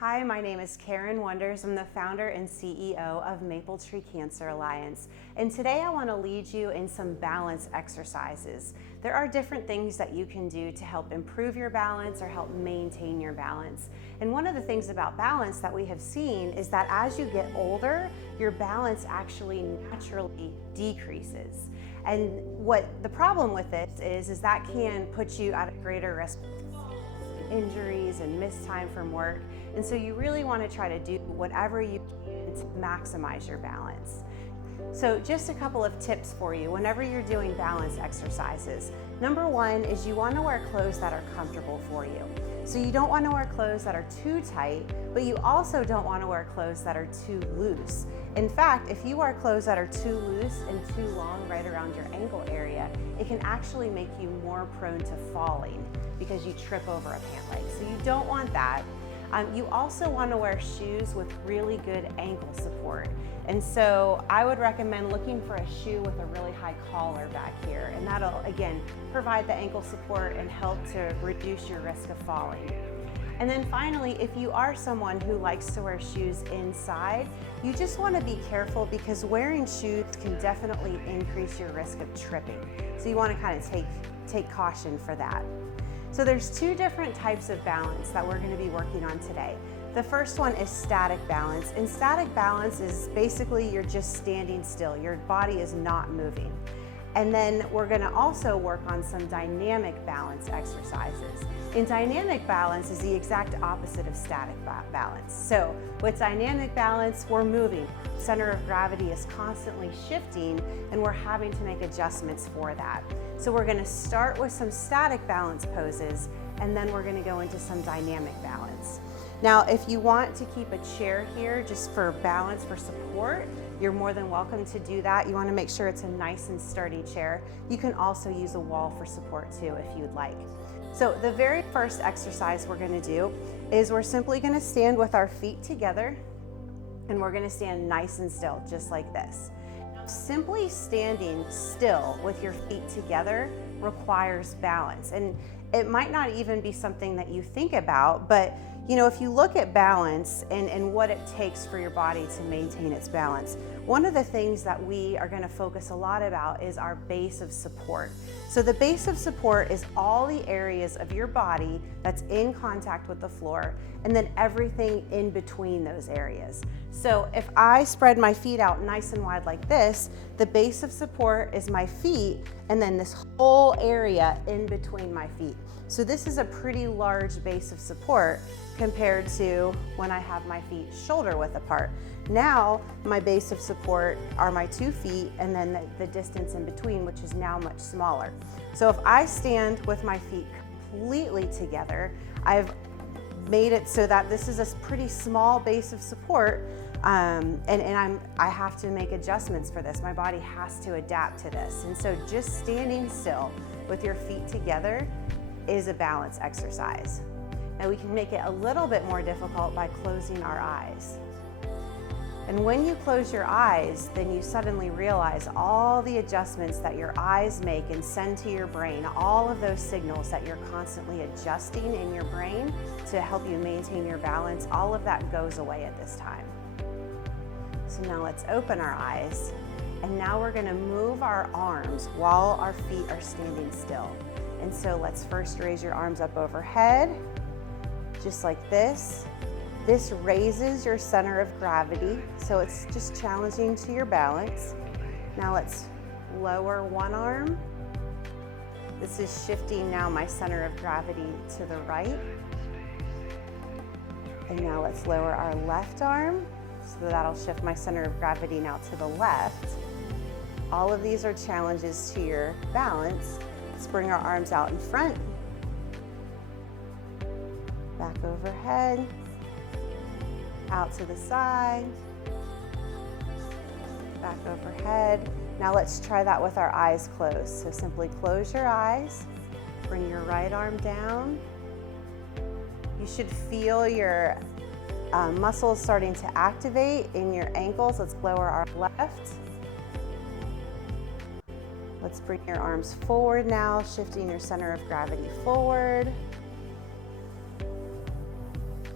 Hi, my name is Karen Wonders. I'm the founder and CEO of Maple Tree Cancer Alliance. And today I want to lead you in some balance exercises. There are different things that you can do to help improve your balance or help maintain your balance. And one of the things about balance that we have seen is that as you get older, your balance actually naturally decreases. And what the problem with it is that can put you at a greater risk of injuries and missed time from work. And so you really want to try to do whatever you can to maximize your balance. So just a couple of tips for you whenever you're doing balance exercises. Number one is you want to wear clothes that are comfortable for you. So you don't want to wear clothes that are too tight, but you also don't want to wear clothes that are too loose. In fact, if you wear clothes that are too loose and too long right around your ankle area, it can actually make you more prone to falling because you trip over a pant leg. So you don't want that. You also want to wear shoes with really good ankle support. And so I would recommend looking for a shoe with a really high collar back here. And that'll, again, provide the ankle support and help to reduce your risk of falling. And then finally, if you are someone who likes to wear shoes inside, you just want to be careful because wearing shoes can definitely increase your risk of tripping. So you want to kind of take caution for that. So there's two different types of balance that we're going to be working on today. The first one is static balance, and static balance is basically you're just standing still. Your body is not moving. And then we're going to also work on some dynamic balance exercises. And dynamic balance is the exact opposite of static balance. So with dynamic balance, we're moving. Center of gravity is constantly shifting and we're having to make adjustments for that. So we're going to start with some static balance poses and then we're going to go into some dynamic balance. Now, if you want to keep a chair here just for balance, for support, you're more than welcome to do that. You want to make sure it's a nice and sturdy chair. You can also use a wall for support too if you'd like. So the very first exercise we're going to do is we're simply going to stand with our feet together and we're going to stand nice and still, just like this. Simply standing still with your feet together requires balance. And it might not even be something that you think about, but you know, if you look at balance and what it takes for your body to maintain its balance, one of the things that we are going to focus a lot about is our base of support. So the base of support is all the areas of your body that's in contact with the floor and then everything in between those areas. So if I spread my feet out nice and wide like this, the base of support is my feet and then this whole area in between my feet. So this is a pretty large base of support compared to when I have my feet shoulder width apart. Now my base of support are my 2 feet and then the distance in between, which is now much smaller. So if I stand with my feet completely together, I've made it so that this is a pretty small base of support and I have to make adjustments for this. My body has to adapt to this. And so just standing still with your feet together is a balance exercise. Now we can make it a little bit more difficult by closing our eyes. And when you close your eyes, then you suddenly realize all the adjustments that your eyes make and send to your brain, all of those signals that you're constantly adjusting in your brain to help you maintain your balance, all of that goes away at this time. So now let's open our eyes. And now we're gonna move our arms while our feet are standing still. And so let's first raise your arms up overhead, just like this. This raises your center of gravity, so it's just challenging to your balance. Now let's lower one arm. This is shifting now my center of gravity to the right. And now let's lower our left arm, so that'll shift my center of gravity now to the left. All of these are challenges to your balance. Let's bring our arms out in front, back overhead, out to the side, back overhead. Now let's try that with our eyes closed. So simply close your eyes, bring your right arm down. You should feel your muscles starting to activate in your ankles. Let's lower our left. Let's bring your arms forward now, shifting your center of gravity forward.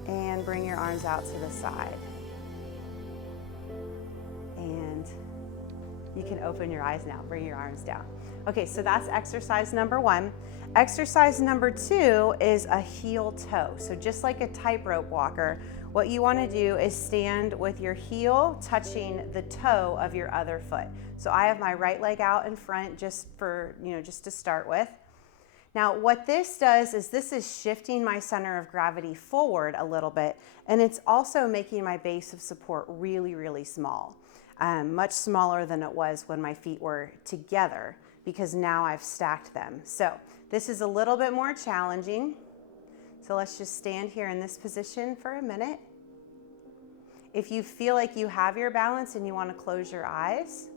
And and bring your arms out to the side. And you can open your eyes now, bring your arms down. Okay, so that's exercise number 1. Exercise number 2 is a heel toe. So just like a tightrope walker, what you want to do is stand with your heel touching the toe of your other foot. So I have my right leg out in front just for, just to start with. Now what this does is this is shifting my center of gravity forward a little bit, and it's also making my base of support really, really small. Much smaller than it was when my feet were together, because now I've stacked them. So this is a little bit more challenging. So let's just stand here in this position for a minute. If you feel like you have your balance and you want to close your eyes,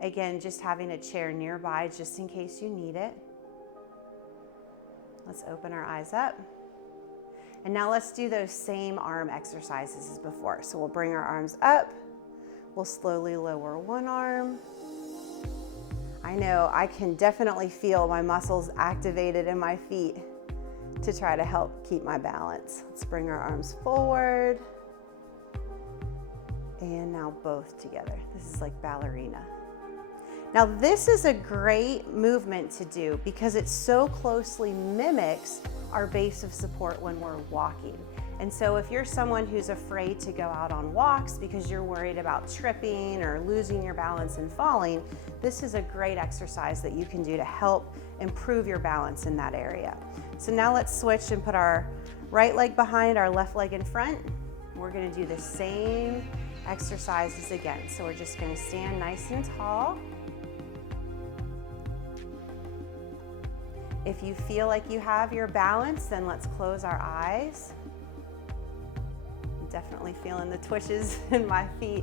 again, just having a chair nearby just in case you need it. Let's open our eyes up. And now let's do those same arm exercises as before. So we'll bring our arms up. We'll slowly lower one arm. I know I can definitely feel my muscles activated in my feet to try to help keep my balance. Let's bring our arms forward. And now both together. This is like ballerina. Now this is a great movement to do because it so closely mimics our base of support when we're walking. And so if you're someone who's afraid to go out on walks because you're worried about tripping or losing your balance and falling, this is a great exercise that you can do to help improve your balance in that area. So now let's switch and put our right leg behind, our left leg in front. We're gonna do the same exercises again. So we're just gonna stand nice and tall. If you feel like you have your balance, then let's close our eyes. I'm definitely feeling the twitches in my feet.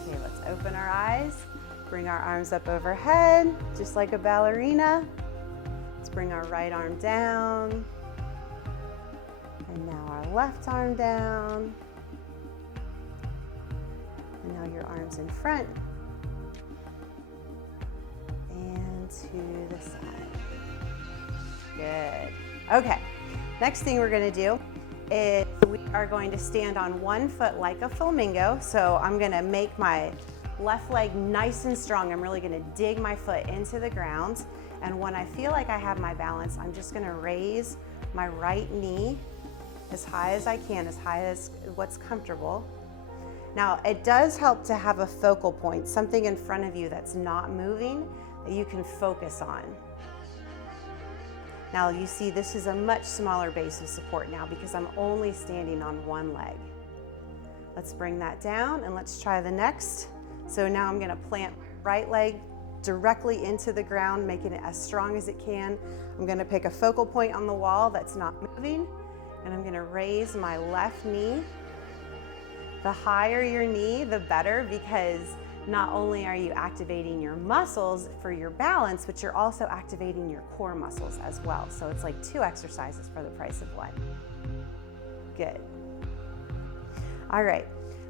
Okay, let's open our eyes. Bring our arms up overhead, just like a ballerina. Let's bring our right arm down. And now our left arm down. And now your arms in front. And to the side. Good. Okay, next thing we're gonna do is we are going to stand on one foot like a flamingo. So I'm gonna make my left leg nice and strong. I'm really gonna dig my foot into the ground. And when I feel like I have my balance, I'm just gonna raise my right knee as high as I can, as high as what's comfortable. Now, it does help to have a focal point, something in front of you that's not moving that you can focus on. Now you see this is a much smaller base of support now because I'm only standing on one leg. Let's bring that down and let's try the next. So now I'm gonna plant right leg directly into the ground, making it as strong as it can. I'm gonna pick a focal point on the wall that's not moving, and I'm gonna raise my left knee. The higher your knee, the better, because not only are you activating your muscles for your balance, but you're also activating your core muscles as well. So it's like 2 exercises for the price of 1. Good. All right,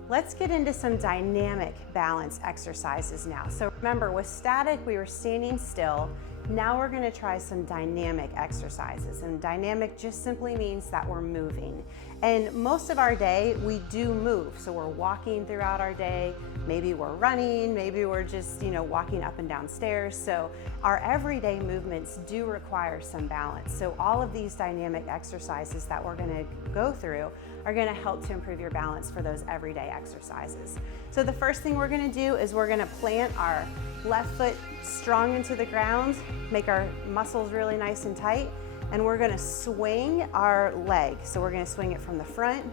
let's get into some dynamic balance exercises now. So remember, with static, we were standing still. Now we're gonna try some dynamic exercises. And dynamic just simply means that we're moving. And most of our day, we do move. So we're walking throughout our day. Maybe we're running, maybe we're just, walking up and down stairs. So our everyday movements do require some balance. So all of these dynamic exercises that we're gonna go through are gonna help to improve your balance for those everyday exercises. So the first thing we're gonna do is we're gonna plant our left foot strong into the ground, make our muscles really nice and tight, and we're gonna swing our leg. So we're gonna swing it from the front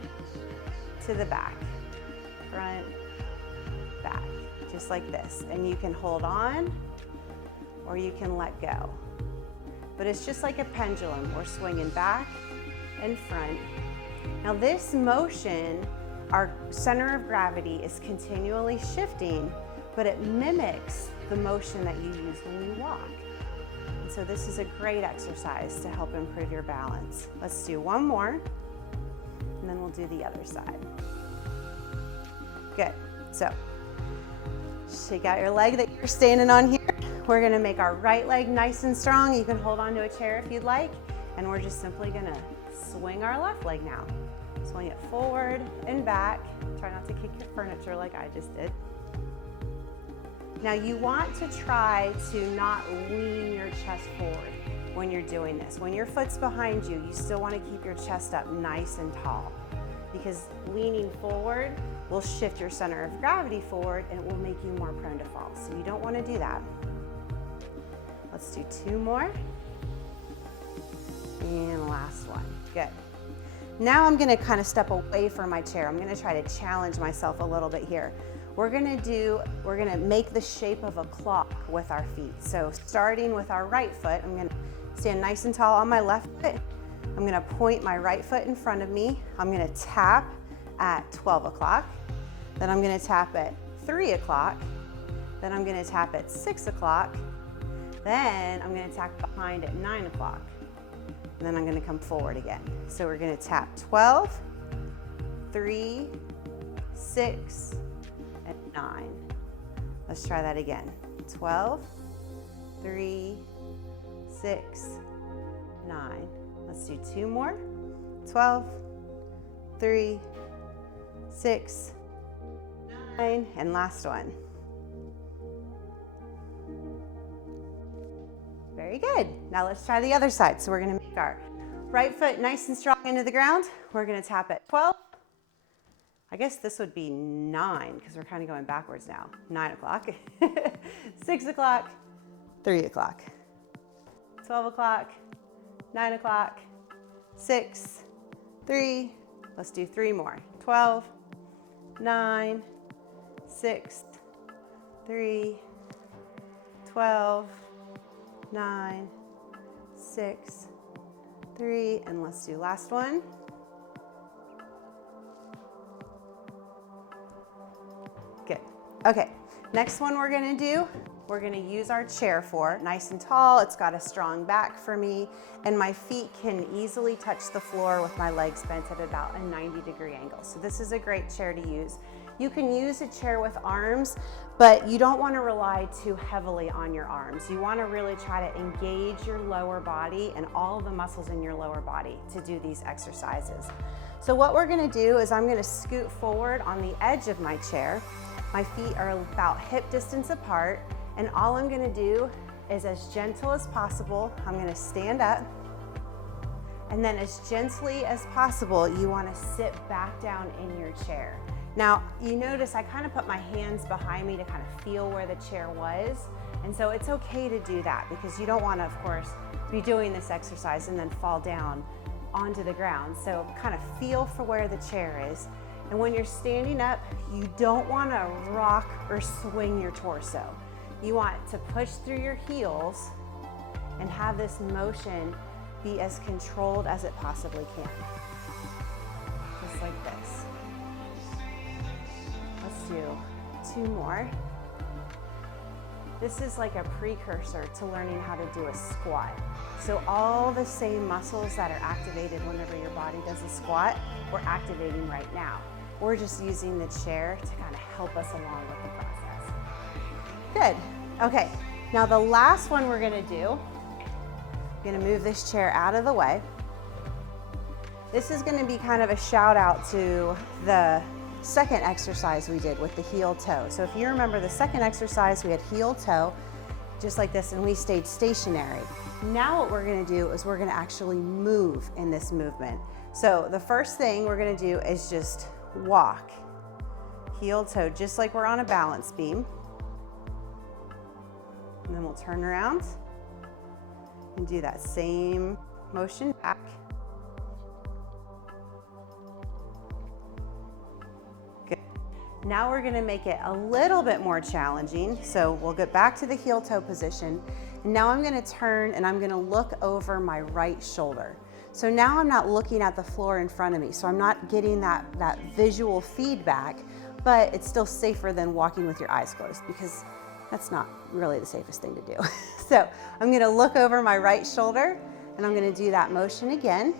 to the back. Front, back, just like this. And you can hold on or you can let go. But it's just like a pendulum. We're swinging back and front. Now this motion, our center of gravity is continually shifting, but it mimics the motion that you use when you walk. And so this is a great exercise to help improve your balance. Let's do one more, and then we'll do the other side. Good. So shake out your leg that you're standing on here. We're gonna make our right leg nice and strong. You can hold onto a chair if you'd like. And we're just simply gonna swing our left leg now. Swing it forward and back. Try not to kick your furniture like I just did. Now you want to try to not lean your chest forward when you're doing this. When your foot's behind you, you still want to keep your chest up nice and tall, because leaning forward will shift your center of gravity forward and it will make you more prone to fall. So you don't want to do that. Let's do 2 more. And last one. Good. Now I'm going to kind of step away from my chair. I'm going to try to challenge myself a little bit here. We're going to make the shape of a clock with our feet. So starting with our right foot, I'm going to stand nice and tall on my left foot. I'm going to point my right foot in front of me. I'm going to tap at 12 o'clock. Then I'm going to tap at 3 o'clock. Then I'm going to tap at 6 o'clock. Then I'm going to tap behind at 9 o'clock. And then I'm going to come forward again. So we're going to tap 12, 3, 6, and 9. Let's try that again. 12, 3, 6, 9. Let's do 2 more. 12, 3, 6, 9, and last one. Very good. Now let's try the other side. So we're going to make our right foot nice and strong into the ground. We're going to tap at 12. I guess this would be 9 because we're kind of going backwards now. 9 o'clock, 6 o'clock, 3 o'clock, 12 o'clock, 9 o'clock, 6, 3. Let's do 3 more. 12, 9, 6, 3, 12, 9, 6, 3, and let's do last one. Good. Okay, next one we're gonna do, we're gonna use our chair for. Nice and tall, it's got a strong back for me, and my feet can easily touch the floor with my legs bent at about a 90-degree angle. So this is a great chair to use. You can use a chair with arms, but you don't want to rely too heavily on your arms. You want to really try to engage your lower body and all the muscles in your lower body to do these exercises. So what we're going to do is I'm going to scoot forward on the edge of my chair. My feet are about hip distance apart, and all I'm going to do is, as gentle as possible, I'm going to stand up, and then as gently as possible, you want to sit back down in your chair. Now, you notice I kind of put my hands behind me to kind of feel where the chair was. And so it's okay to do that, because you don't want to, of course, be doing this exercise and then fall down onto the ground. So kind of feel for where the chair is. And when you're standing up, you don't want to rock or swing your torso. You want to push through your heels and have this motion be as controlled as it possibly can. Just like this. Let's do 2 more. This is like a precursor to learning how to do a squat. So all the same muscles that are activated whenever your body does a squat, we're activating right now. We're just using the chair to kind of help us along with the process. Good. Okay, now the last one we're gonna do, I'm gonna move this chair out of the way. This is gonna be kind of a shout out to the second exercise we did with the heel toe. So if you remember the second exercise, we had heel toe, just like this, and we stayed stationary. Now what we're gonna do is we're gonna actually move in this movement. So the first thing we're gonna do is just walk, heel toe, just like we're on a balance beam. And then we'll turn around and do that same motion back. Now we're gonna make it a little bit more challenging. So we'll get back to the heel toe position. And now I'm gonna turn and I'm gonna look over my right shoulder. So now I'm not looking at the floor in front of me. So I'm not getting that visual feedback, but it's still safer than walking with your eyes closed, because that's not really the safest thing to do. So I'm gonna look over my right shoulder and I'm gonna do that motion again.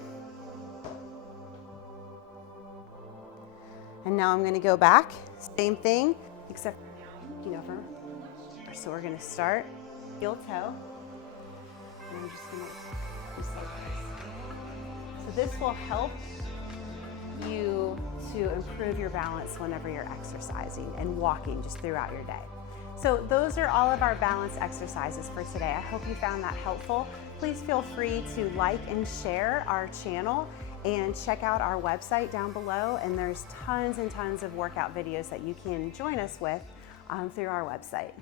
And now I'm gonna go back, same thing, except for now looking over. So we're gonna start heel toe. And I'm just gonna just like this. this will help you to improve your balance whenever you're exercising and walking just throughout your day. So those are all of our balance exercises for today. I hope you found that helpful. Please feel free to like and share our channel and check out our website down below. And there's tons and tons of workout videos that you can join us with through our website.